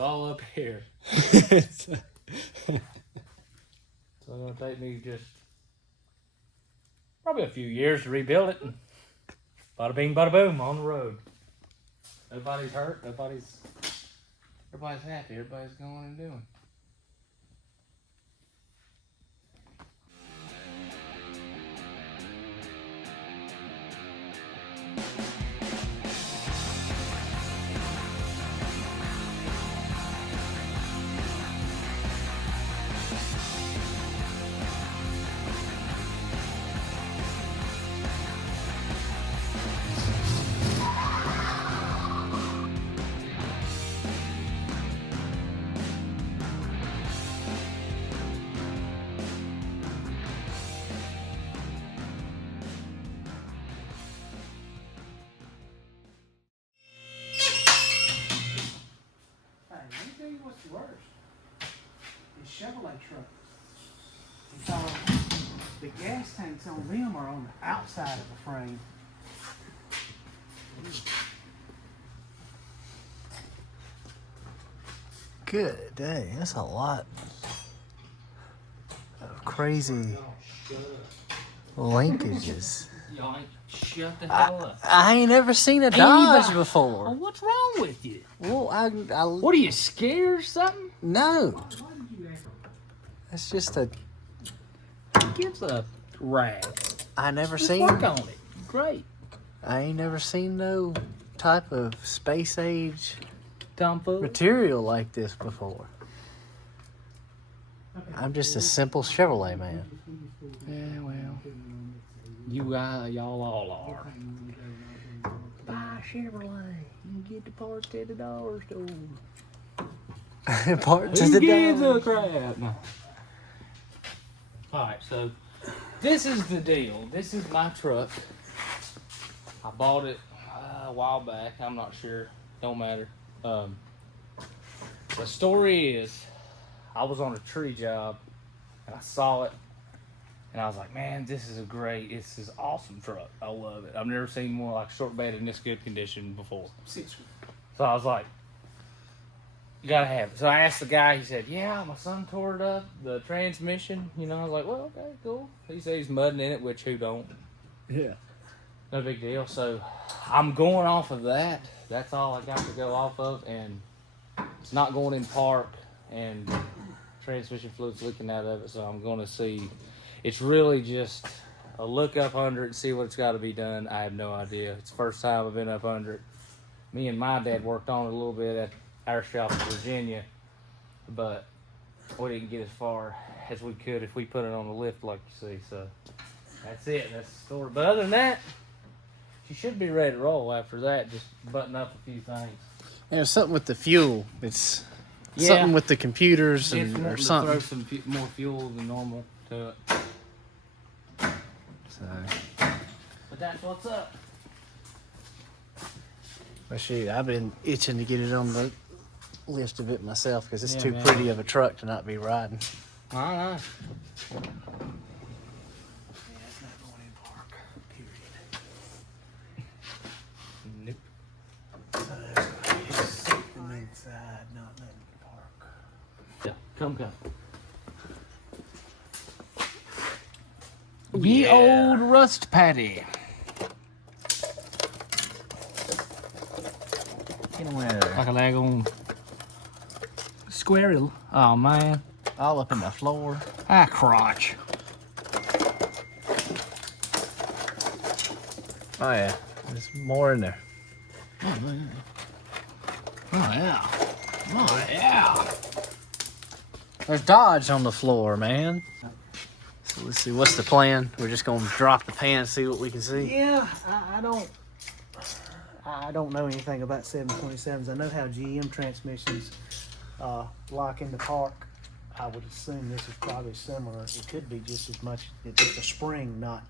all up here. So it's gonna take me just probably a few years to rebuild it. And bada bing, bada boom, on the road. Nobody's hurt. Everybody's happy. Everybody's going and doing. What's worse? These Chevrolet trucks. The gas tanks on them are on the outside of the frame. Good day. That's a lot of crazy linkages. Y'all ain't shut the hell up. I ain't ever seen a Dodge before. Well, what's wrong with you? Well, What are you, scared or something? No. That's just a. Who gives a rag? I never Just seen. work on it. Great. I ain't never seen no type of space age Tomfool. material like this before. I'm just a simple Chevrolet man. Yeah, well, y'all all are. Buy a Chevrolet. You can get the parts at the dollar store. Part to Who the gives a Dodge. crap? No. All right, so this is the deal. This is my truck. I bought it a while back. I'm not sure. Don't matter. The story is, I was on a tree job and I saw it, and I was like, man, this is awesome truck. I love it. I've never seen one like short bed in this good condition before. So I was like, you gotta have it. So I asked the guy, he said, yeah, my son tore it up, the transmission. You know, I was like, well, okay, cool. He said he's mudding in it, which who don't? Yeah. No big deal. So I'm going off of that. That's all I got to go off of, and it's not going in park, and transmission fluid's leaking out of it, so I'm going to see. It's really just a look up under it and see what's got to be done. I have no idea. It's the first time I've been up under it. Me and my dad worked on it a little bit at our shop in Virginia, but we didn't get as far as we could if we put it on the lift like you see. So that's it. That's the story. But other than that, she should be ready to roll after that. Just button up a few things. And it's something with the fuel. It's something with the computers It's or wanting to something. throw some more fuel than normal to it. So, But that's what's up. well, shoot, I've been itching to get it on the list of it myself because it's too man. pretty of a truck to not be riding. I know. Yeah, it's not going in park. Period. Nope. It's something inside, not letting it park. Yeah, come. Ye old rust patty. Get away there. Like a lag on squirrel. Oh man. All up in the floor. Ah, crotch. Oh, yeah. There's more in there. Oh yeah. Oh yeah. There's Dodge on the floor, man. So let's see, what's the plan? We're just gonna drop the pan and see what we can see. Yeah, I don't know anything about 727s. I know how GM transmissions lock into park. I would assume this is probably similar. It could be just as much. It's just a spring, not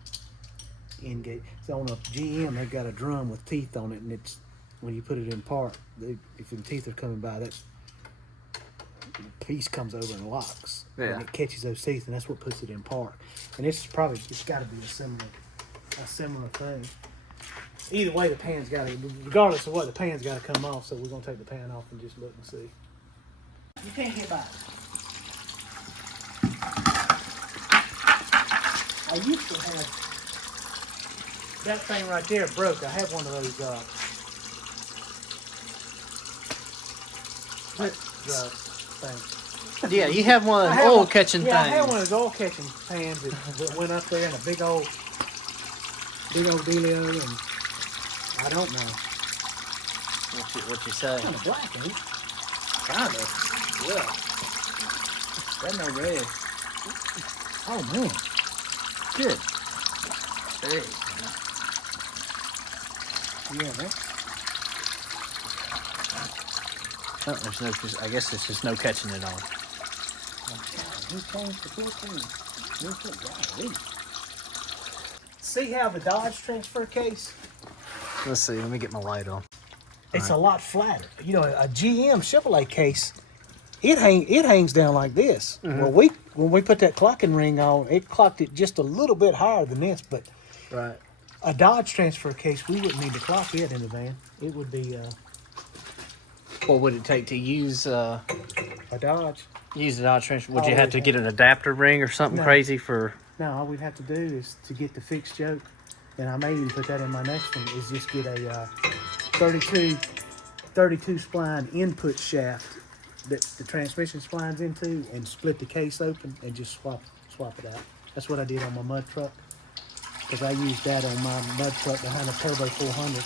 engage. So on a GM, they've got a drum with teeth on it, and it's when you put it in park, if the teeth are coming by, that piece comes over and locks. Yeah. And it catches those teeth, and that's what puts it in park. And it's got to be a similar thing. Either way, the pan's got to, regardless of what, the pan's got to come off. So we're gonna take the pan off and just look and see. You can't get by. I used to have that thing right there broke. I have one of those things. Yeah, you have one of those oil catching things. Yeah, I had one of those oil catching pans that went up there in a big old dealio, and I don't know. What you say? Kind of black, ain't it? Kind of. Yeah. That no red. Oh man, good. Hey. Yeah, that's. Oh, there's no. I guess there's just no catching it on. He changed the 14. See how the Dodge transfer case? Let's see. Let me get my light on. It's a lot flatter. You know, a GM Chevrolet case, it hangs down like this. Mm-hmm. Well, when we put that clocking ring on, it clocked it just a little bit higher than this. But Right. a Dodge transfer case, we wouldn't need to clock it in the van. It would be What would it take to use a Dodge. use the Dodge transfer? Would you Always have to get an adapter ring or something No. crazy for? No, all we'd have to do is to get the fixed yoke, and I may even put that in my next one, is just get a 32 spline input shaft that the transmission splines into and split the case open and just swap it out. That's what I did on my mud truck, because I used that on my mud truck behind a Turbo 400,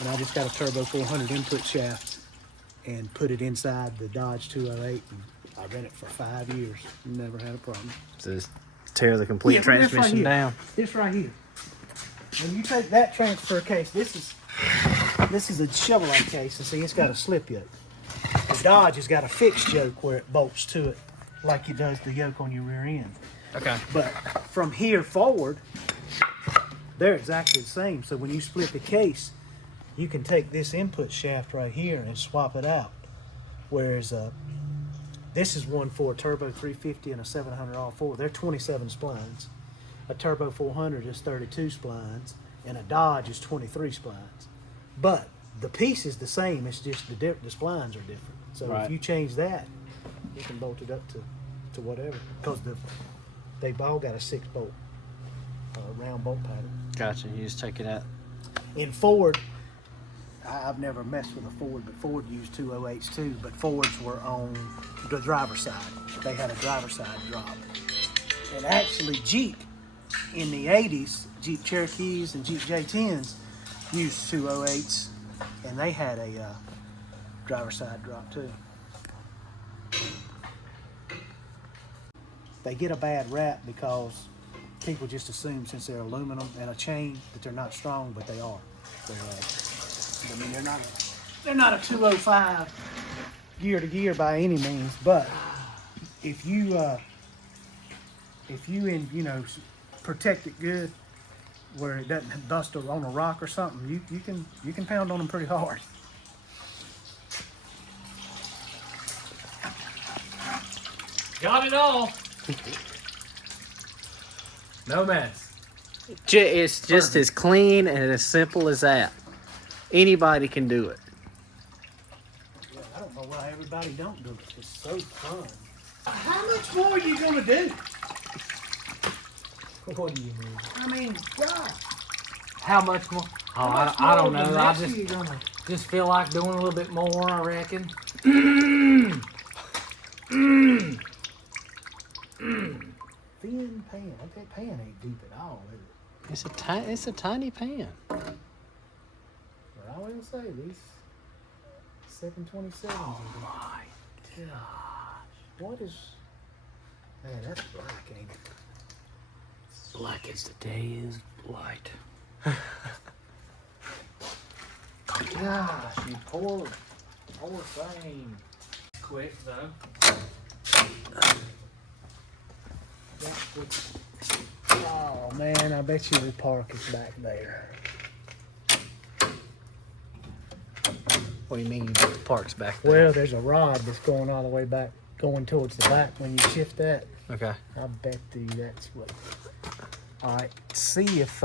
and I just got a Turbo 400 input shaft and put it inside the Dodge 208, and I ran it for 5 years. Never had a problem. Just tear the complete Yeah, but this right transmission here. down. This right here. When you take that transfer case, this is a Chevrolet case, and see, it's got a slip yoke. The Dodge has got a fixed yoke where it bolts to it, like it does the yoke on your rear end. Okay. But from here forward, they're exactly the same. So when you split the case, you can take this input shaft right here and swap it out. Whereas this is one for a Turbo 350 and a 700 all-4. They're 27 splines. A Turbo 400 is 32 splines, and a Dodge is 23 splines. But the piece is the same. It's just the splines are different. So Right. if you change that, you can bolt it up to whatever. Because they've all got a 6-bolt round bolt pattern. Gotcha. You just take it out. In Ford, I've never messed with a Ford, but Ford used 208s too. But Fords were on the driver's side. They had a driver's side drop. And actually, Jeep in the 80s, Jeep Cherokees and Jeep J10s used 208s, and they had a driver's side drop too. They get a bad rap because people just assume since they're aluminum and a chain that they're not strong, but they are. I mean, they're not a 205 gear to gear by any means, but if you protect it good where it doesn't bust on a rock or something, you can pound on them pretty hard. Got it all. No mess. It's just as clean and as simple as that. Anybody can do it. Yeah, I don't know why everybody don't do it. It's so fun. How much more are you gonna do? What do you mean? I mean, God. How much more? Oh, How much I don't more know. than I this are you gonna just feel like doing a little bit more, I reckon. thin pan? That pan ain't deep at all, is it? It's a tiny pan. But I will say these 727s. Oh my gosh. What is? Man, that's black, ain't it? Black as the day is light. Gosh, you poor thing. Quick though. Oh man, I bet you the park is back there. What do you mean the park's back there? Well, there's a rod that's going all the way back, going towards the back when you shift that. Okay. I bet you that's what. All right, see if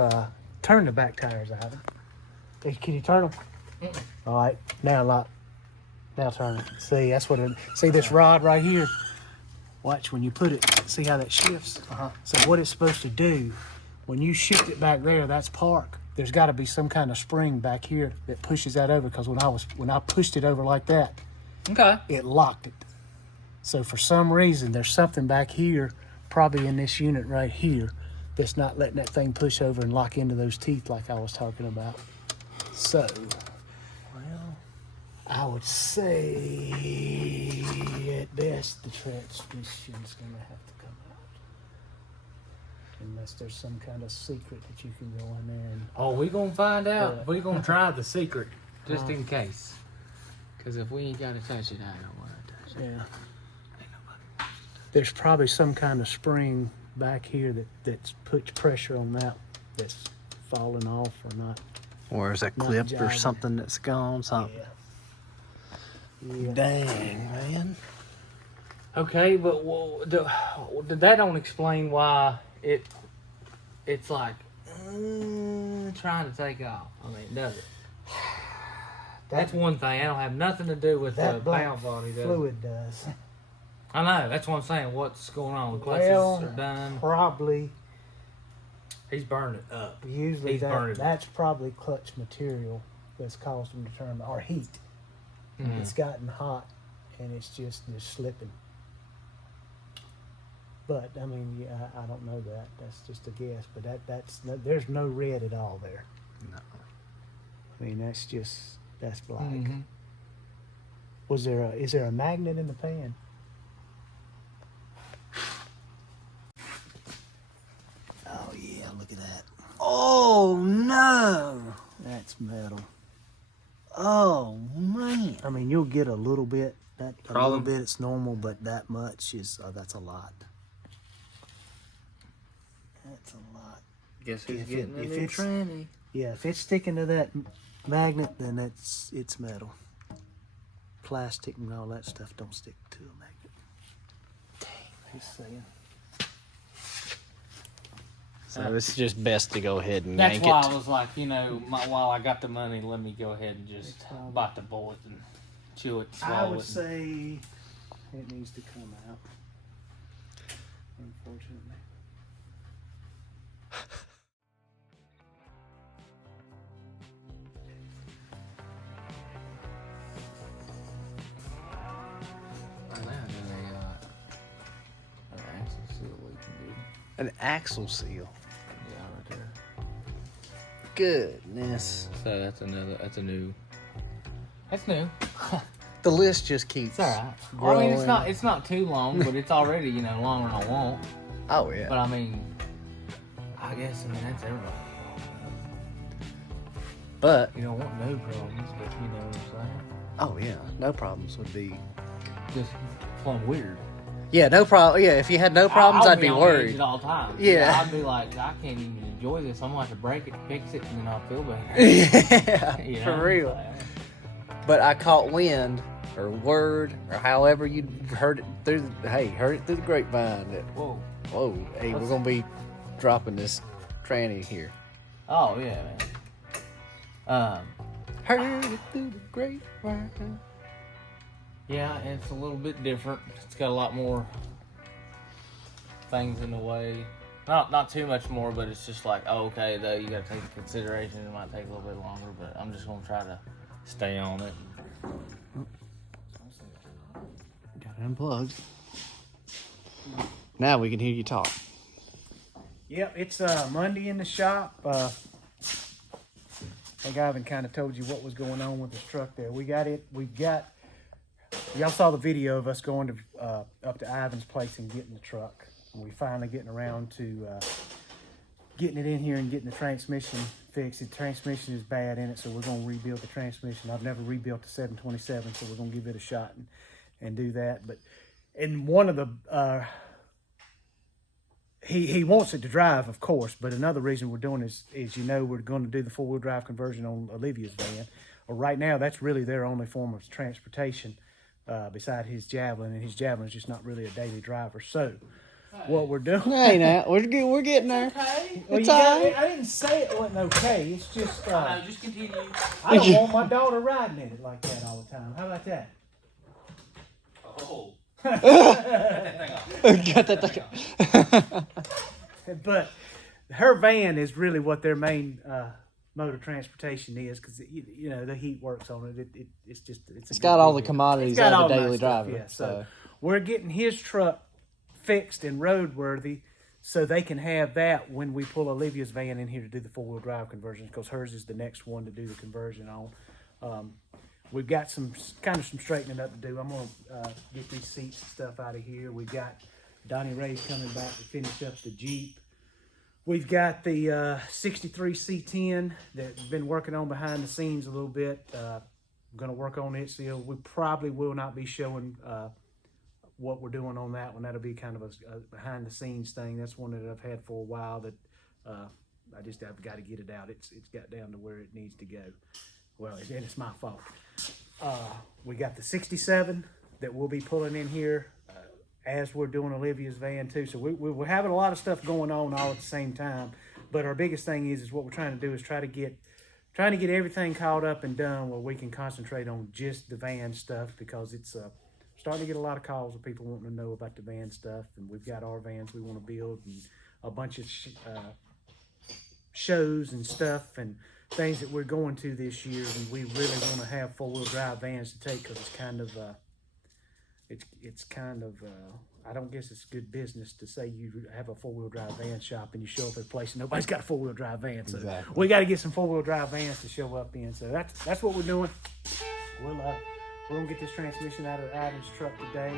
turn the back tires out. Hey, can you turn them? All right, now lock. Now turn it. See, that's what it, see this rod right here? Watch when you put it, see how that shifts? So what it's supposed to do, when you shift it back there, that's park. There's got to be some kind of spring back here that pushes that over, because when I pushed it over like that, Okay. it locked it. So for some reason, there's something back here, probably in this unit right here, that's not letting that thing push over and lock into those teeth like I was talking about. So, well, I would say at best the transmission's gonna have to come out. Unless there's some kind of secret that you can go in there and... Oh, we gonna find out. We gonna try the secret, just in case. Cause if we ain't gotta touch it, I don't wanna touch it. Yeah. There's probably some kind of spring back here that puts pressure on that's falling off or not. Or is that Not clip or jiving. something that's gone? Something. Yeah. Dang, man. Okay, but that don't explain why it's like trying to take off. I mean, does it? That's one thing. That don't have nothing to do with the That black valve body, does it? fluid does. I know. That's what I'm saying. What's going on? The clutches Well, are done. Probably. He's burned it up. Usually He's burning it. that's probably clutch material that's caused them to turn, or heat. Mm. It's gotten hot and it's just slipping. But I mean, yeah, I don't know that. That's just a guess. But there's no red at all there. No. I mean, that's black. Mhm. Is there a magnet in the pan? Oh yeah, look at that. Oh no! That's metal. Oh man! I mean, you'll get a little bit. A little Problem. bit, it's normal, but that much that's a lot. That's a lot. Guess who's If getting a if new it's- tranny? Yeah, if it's sticking to that magnet, then it's metal. Plastic and all that stuff don't stick to a magnet. Dang, just saying. So it's just best to go ahead and That's yank why it. I was like, while I got the money, let me go ahead and just bite the bullet and chew it, I swallow would it. say it needs to come out. Unfortunately. An axle seal leaking, dude. An axle seal. Yeah, right there. Goodness. So that's a new. That's new. The list just keeps It's alright. growing. I mean, it's not too long, but it's already longer than I want. Oh yeah. But I mean, that's everybody. But You don't want no problems, but you know what I'm saying. oh yeah, no problems would be. Just plumb weird. Yeah, no problem. Yeah, if you had no problems, I'll I'd be on the edge worried. at all times. Yeah. I'd be like, I can't even enjoy this. I'm gonna have to break it, fix it, and then I'll feel better. Yeah, You for know? real. But I caught wind or word or however you heard it through. Heard it through the grapevine that Whoa. hey, we're gonna be dropping this tranny here. Oh yeah, man. Heard it through the grapevine. Yeah, it's a little bit different. It's got a lot more things in the way. Not too much more, but it's just like, okay, though, you gotta take into consideration it might take a little bit longer, but I'm just gonna try to stay on it. Got it unplugged. Now we can hear you talk. Yep, it's Monday in the shop. I think Ivan kind of told you what was going on with this truck there. Y'all saw the video of us going to up to Ivan's place and getting the truck. And we finally getting around to getting it in here and getting the transmission fixed. The transmission is bad in it, so we're going to rebuild the transmission. I've never rebuilt the 727, so we're going to give it a shot and do that. But in one of the he wants it to drive, of course, but another reason we're doing is we're going to do the 4-wheel drive conversion on Olivia's van. Or right now, that's really their only form of transportation beside his Javelin, and his Javelin is just not really a daily driver. So, what we're doing... Hey, now we're getting there. Okay. It's all right. I didn't say it wasn't okay. It's just... No, just continue. I don't want my daughter riding in it like that all the time. How about that? Oh. Got that thing. But her van is really what their main mode of transportation is, because you know the heat works on it. It's just It's got all the commodities got of all a daily that stuff, driver. yeah. So we're getting his truck fixed and roadworthy, so they can have that when we pull Olivia's van in here to do the 4-wheel drive conversion, because hers is the next one to do the conversion on. We've got some straightening up to do. I'm gonna get these seats and stuff out of here. We've got Donnie Ray's coming back to finish up the Jeep. We've got the 63 C10 that we've been working on behind the scenes a little bit. I'm gonna work on it still. We probably will not be showing what we're doing on that one. That'll be kind of a behind the scenes thing. That's one that I've had for a while that I've got to get it out. It's got down to where it needs to go. Well, and it's my fault. We got the 67 that we'll be pulling in here as we're doing Olivia's van too. So we're having a lot of stuff going on all at the same time. But our biggest thing is what we're trying to do is trying to get everything caught up and done where we can concentrate on just the van stuff, because it's starting to get a lot of calls of people wanting to know about the van stuff. And we've got our vans we want to build, and a bunch of shows and stuff and things that we're going to this year, and we really want to have 4-wheel drive vans to take, because it's kind of I don't guess it's good business to say you have a 4-wheel drive van shop and you show up at a place and nobody's got a 4-wheel drive van. So Exactly. we got to get some 4-wheel drive vans to show up in. So that's what we're doing. We're gonna get this transmission out of Ivan's truck today,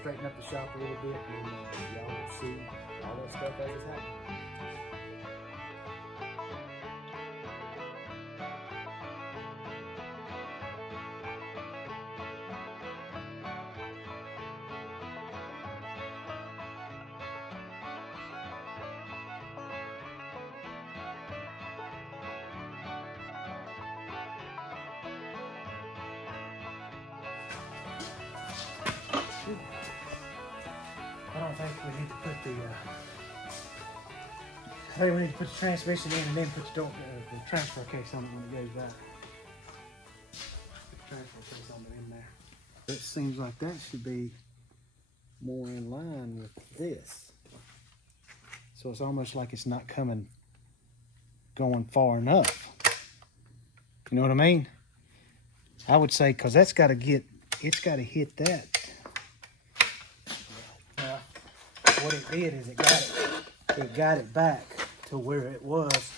straighten up the shop a little bit, and y'all will see all that stuff as it's happening. I don't think we need to put I think we need to put the transmission in and then put the transfer case on it when it goes out. Put the transfer case on it in there. It seems like that should be more in line with this. So it's almost like it's not going far enough. You know what I mean? I would say, because it's got to hit that. What it did is it got it back to where it was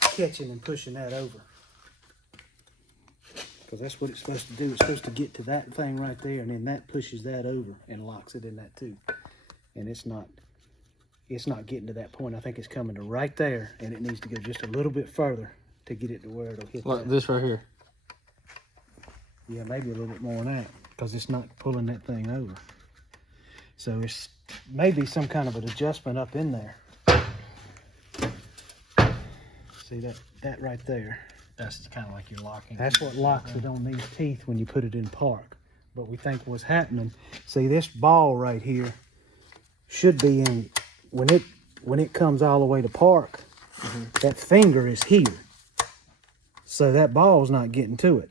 catching and pushing that over. Because that's what it's supposed to do. It's supposed to get to that thing right there, and then that pushes that over and locks it in that too. And it's not getting to that point. I think it's coming to right there, and it needs to go just a little bit further to get it to where it'll hit Like that. this right here. Yeah, maybe a little bit more than that, because it's not pulling that thing over. So it's maybe some kind of an adjustment up in there. See that right there? That's kind of like you're locking. That's what locks it on these teeth when you put it in park. But we think what's happening, see this ball right here should be in, when it comes all the way to park, that finger is here. So that ball's not getting to it.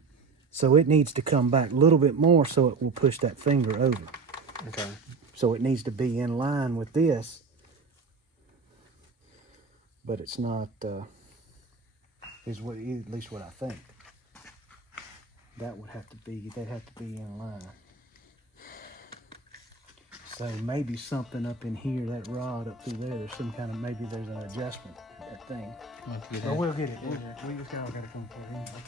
So it needs to come back a little bit more so it will push that finger over. Okay. So it needs to be in line with this, but it's not, at least what I think. They'd have to be in line. So maybe something up in here, that rod up through there, maybe there's an adjustment, that thing. But we'll get it. We just gotta come through anyway.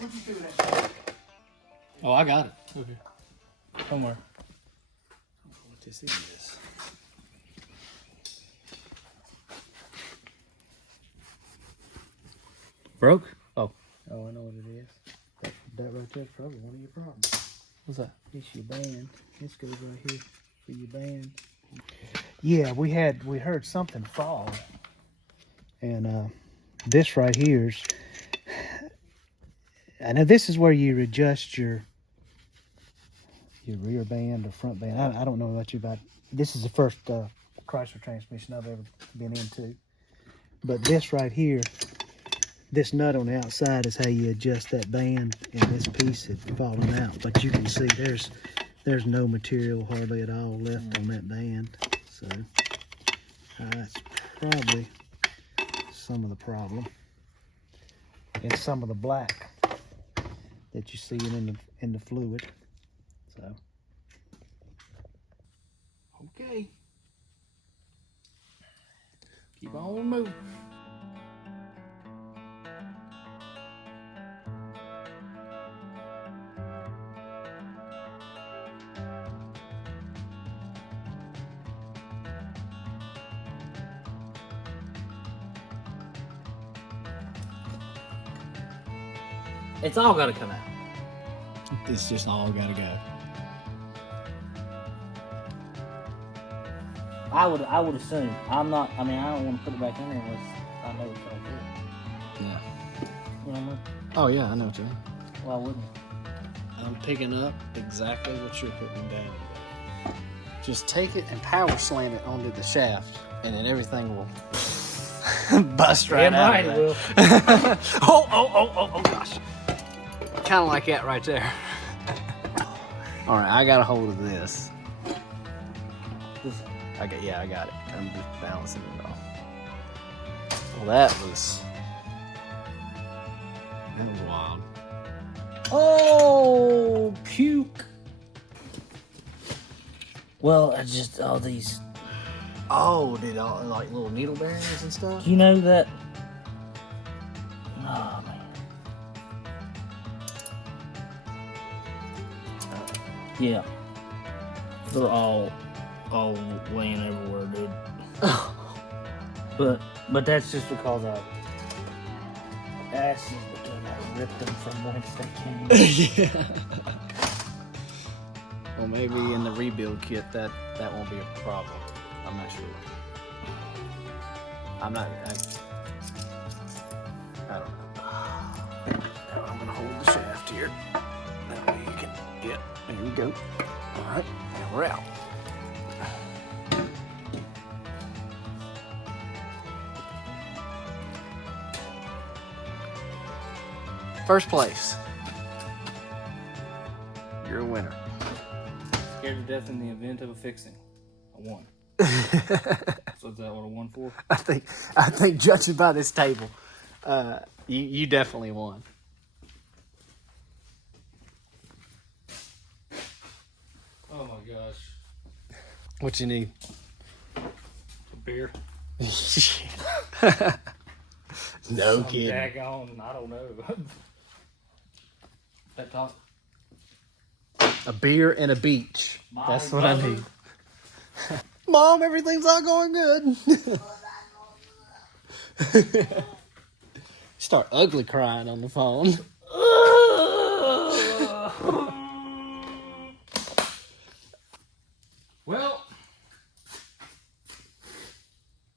What'd you do with that? Oh, I got it. Okay. Somewhere. I don't know what this is. Broke? Oh, I know what it is. That right there's probably one of your problems. What's that? It's your band. This goes right here for your band. Yeah, we heard something fall. And this right here's, I know this is where you adjust your rear band or front band. I don't know much about, this is the first Chrysler transmission I've ever been into. But this right here, this nut on the outside is how you adjust that band, and this piece had fallen out. But you can see there's no material hardly at all left on that band. So that's probably some of the problem. And some of the black that you see in the fluid. So Okay. Keep on moving. It's all gotta come out. It's just all gotta go. I would assume. I don't want to put it back in there unless I know it's gonna do it. Yeah. You know what I mean? Oh yeah, I know what you mean. Why wouldn't I'm picking up exactly what you're putting down. Just take it and power slam it onto the shaft, and then everything will bust right out. right, of it will. that. Oh gosh. Kind of like that right there. All right, I got a hold of this. I got it. I'm just balancing it off. Well, that was wild. Oh, puke. Well, I just all these. Oh, did all like little needle bearings and stuff? Do you know that? Oh man. Yeah. They're all laying everywhere, dude. But that's just because I asses because I ripped them from whence they came. Yeah. Well, maybe in the rebuild kit that won't be a problem. I'm not sure. I don't know. I'm gonna hold the shaft here. That way you can. Yep. There we go. All right. Now we're out. First place. You're a winner. Scared to death in the event of a fixing. I won. So is that what I won for? I think judging by this table, you definitely won. Oh my gosh. What you need? A beer. No Some kidding. daggone, I don't know. That talk. A beer and a beach. My That's what I mother. need. Mom, everything's all going good. Start ugly crying on the phone. Well,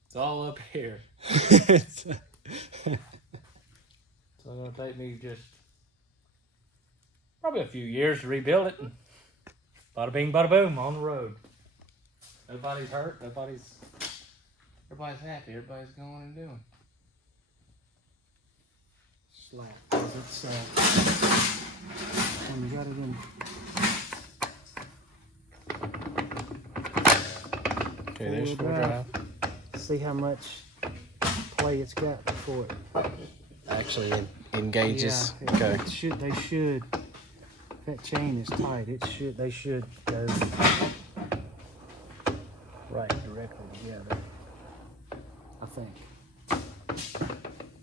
it's all up here. It's gonna take me just probably a few years to rebuild it. And bada bing, bada boom, on the road. Nobody's hurt. Everybody's happy. Everybody's going and doing. slack. 'Cause it's when you got it in. okay, there's Four-wheel four drive. See how much play it's got before it. Actually engages. Yeah, Okay. they should. If that chain is tight, they should go right directly together. I think.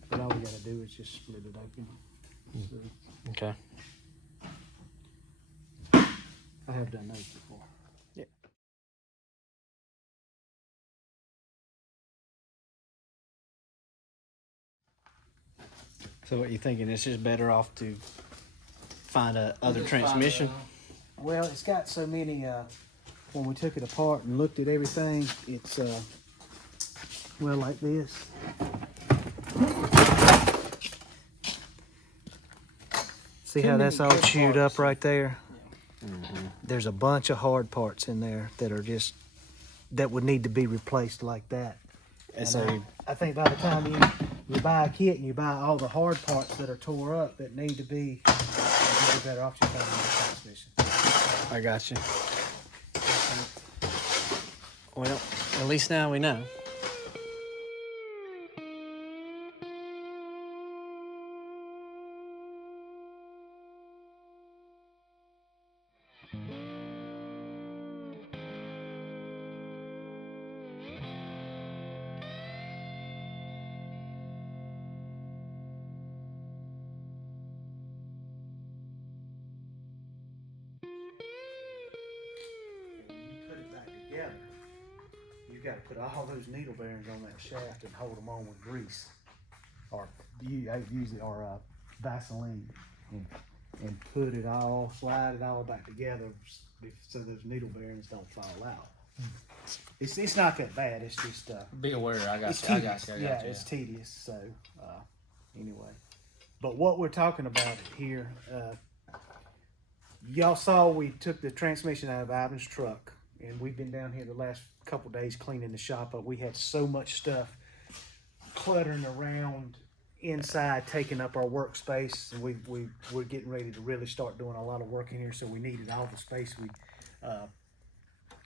But all we gotta do is just split it open. So, Okay. I have done those before. Yeah. So what you thinking? It's just better off to find a other Just transmission. find Well, it's got so many, when we took it apart and looked at everything, it's, well, like this. See Too how that's many all good chewed parts. up right there? Mm-hmm. There's a bunch of hard parts in there that are just, that would need to be replaced like that. And And so, I think by the time you buy a kit and you buy all the hard parts that are tore up that need to be, you'd be better off just buying a transmission. I got you. Well, at least now we know. When you put it back together, you've got to put all those needle bearings on that shaft and hold them on with grease, or Vaseline, and put it all, slide it all back together so those needle bearings don't fall out. It's not that bad. It's just Be aware. I got it's you. I tedious. got you. I Yeah, got you. it's tedious. So anyway, but what we're talking about here, y'all saw we took the transmission out of Ivan's truck, and we've been down here the last couple days cleaning the shop up. We had so much stuff cluttering around inside, taking up our workspace, and we're getting ready to really start doing a lot of work in here. So we needed all the space we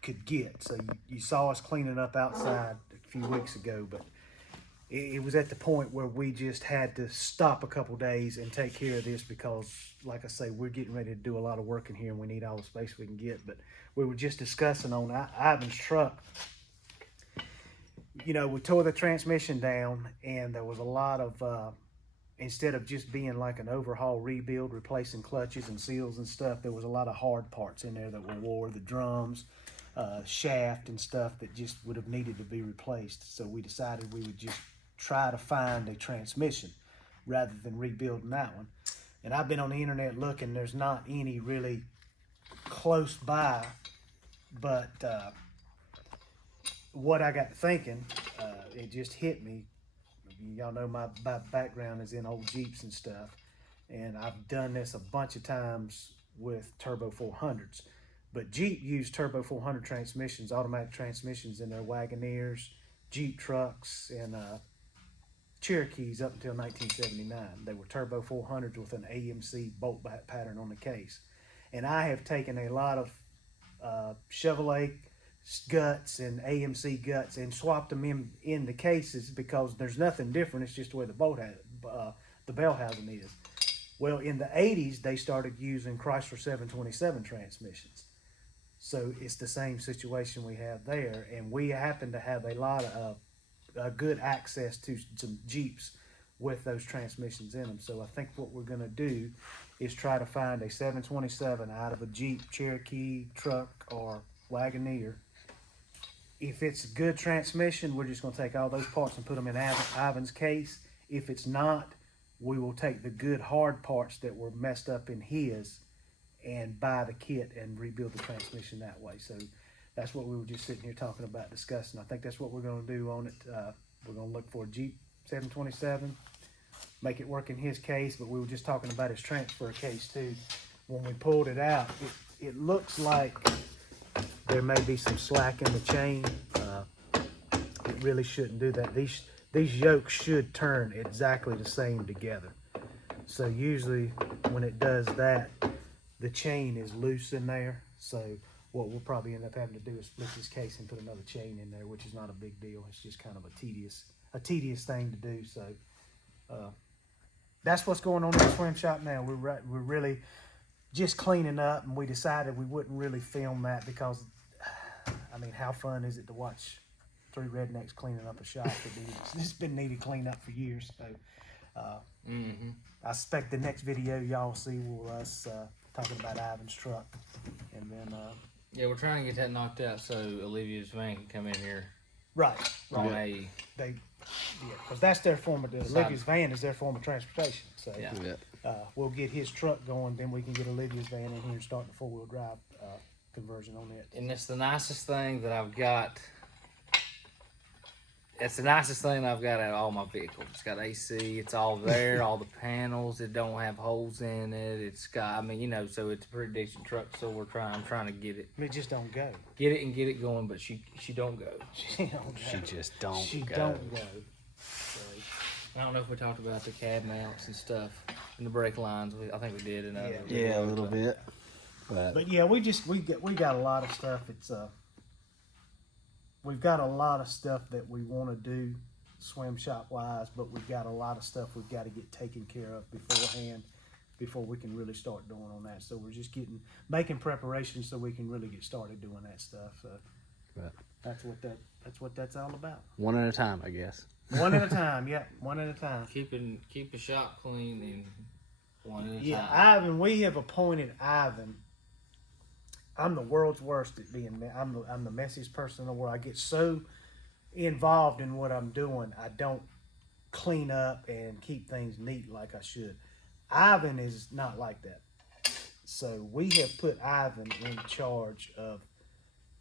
could get. So you saw us cleaning up outside a few weeks ago, but it was at the point where we just had to stop a couple days and take care of this because, like I say, we're getting ready to do a lot of work in here and we need all the space we can get. But we were just discussing on Ivan's truck, you know, we tore the transmission down and there was a lot of, instead of just being like an overhaul rebuild, replacing clutches and seals and stuff, there was a lot of hard parts in there that were wore, the drums, shaft and stuff that just would have needed to be replaced. So we decided we would just try to find a transmission rather than rebuilding that one. And I've been on the internet looking, there's not any really close by, but what I got thinking, it just hit me. Y'all know my background is in old Jeeps and stuff, and I've done this a bunch of times with Turbo 400s. But Jeep used Turbo 400 transmissions, automatic transmissions in their Wagoneers, Jeep trucks, and Cherokees up until 1979. They were Turbo 400s with an AMC bolt back pattern on the case. And I have taken a lot of Chevrolet guts and AMC guts and swapped them in the cases because there's nothing different. It's just the way the the bell housing is. Well, in the 80s, they started using Chrysler 727 transmissions. So it's the same situation we have there. And we happen to have a lot of good access to some Jeeps with those transmissions in them. So I think what we're going to do is try to find a 727 out of a Jeep, Cherokee, truck, or Wagoneer. If it's a good transmission, we're just going to take all those parts and put them in Ivan's case. If it's not, we will take the good hard parts that were messed up in his and buy the kit and rebuild the transmission that way. So that's what we were just sitting here talking about, discussing. I think that's what we're going to do on it. We're going to look for a Jeep 727, make it work in his case, but we were just talking about his transfer case too. When we pulled it out, it looks like there may be some slack in the chain. It really shouldn't do that. These yokes should turn exactly the same together. So usually when it does that, the chain is loose in there. So what we'll probably end up having to do is split this case and put another chain in there, which is not a big deal. It's just kind of a tedious thing to do. So that's what's going on in the swim shop now. We're really just cleaning up, and we decided we wouldn't really film that because, I mean, how fun is it to watch three rednecks cleaning up a shop? It's been needed clean up for years. So I expect the next video y'all see will us talking about Ivan's truck, and then Yeah, we're trying to get that knocked out so Olivia's van can come in here Right. on Right. a Because that's their form of, Olivia's van is their form of transportation. So Yeah. we'll get his truck going, then we can get Olivia's van in here and start the 4-wheel drive conversion on it. and it's the nicest thing that I've got. It's the nicest thing I've got out of all my vehicles. It's got AC. It's all there. All the panels. It don't have holes in it. It's got. I mean, you know, so it's a pretty decent truck. So I'm trying to get it. It just don't go. Get it and get it going, but she don't go. She don't go. She just don't She go. don't go. So, I don't know if we talked about the cab mounts and stuff and the brake lines. I think we did. In Yeah, a little bit. but yeah, we got a lot of stuff. It's we've got a lot of stuff that we want to do swim shop wise, but we've got a lot of stuff we've got to get taken care of beforehand before we can really start doing on that. So we're just making preparations so we can really get started doing that stuff. So Right. that's what that's all about. One at a time, I guess. One at a time, yeah. One at a time. Keep the shop clean and one at a Yeah, time. Ivan, we have appointed Ivan. I'm the world's worst at being. I'm the messiest person in the world. I get so involved in what I'm doing, I don't clean up and keep things neat like I should. Ivan is not like that. So we have put Ivan in charge of.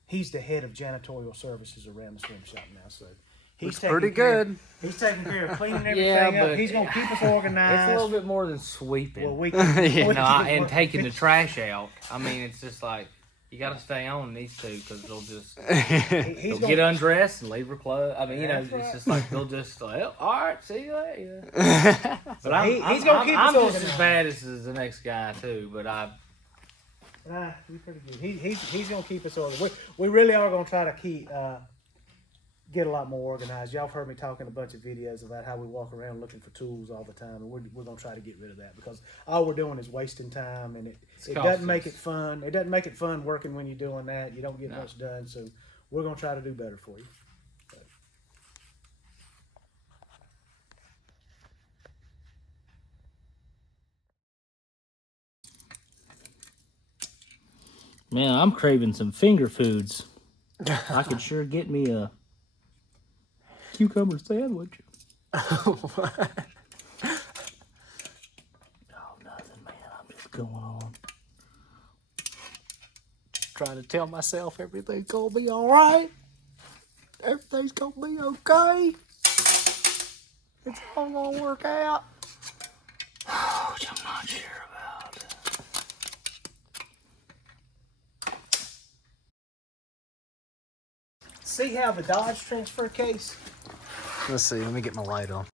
He's the head of janitorial services around the swim shop now. So he's Looks pretty good. He's taking care of cleaning everything Yeah, up. but He's gonna keep us It's organized. a little bit more than sweeping. Well, we Yeah. we No, can- and taking the trash out. I mean, it's just like you got to stay on these two because they'll just he's they'll get undressed and leave her clothes. I mean, you know, That's it's right. just like they'll just well, all right, see you later. But So I'm he's gonna keep us just as organized. bad as the next guy too. But He's pretty good. He's gonna keep us organized. We really are gonna try to get a lot more organized. Y'all have heard me talking a bunch of videos about how we walk around looking for tools all the time, and we're gonna try to get rid of that because all we're doing is wasting time, and it doesn't make it fun. It doesn't make it fun working when you're doing that. You don't get much done, so we're gonna try to do better for you. man, I'm craving some finger foods. I could sure get me a cucumber sandwich. Oh, nothing, man. I'm just going on. Trying to tell myself everything's gonna be all right. Everything's gonna be okay. It's all gonna work out. Which I'm not sure about. See how the Dodge transfer case? Let's see. Let me get my light on.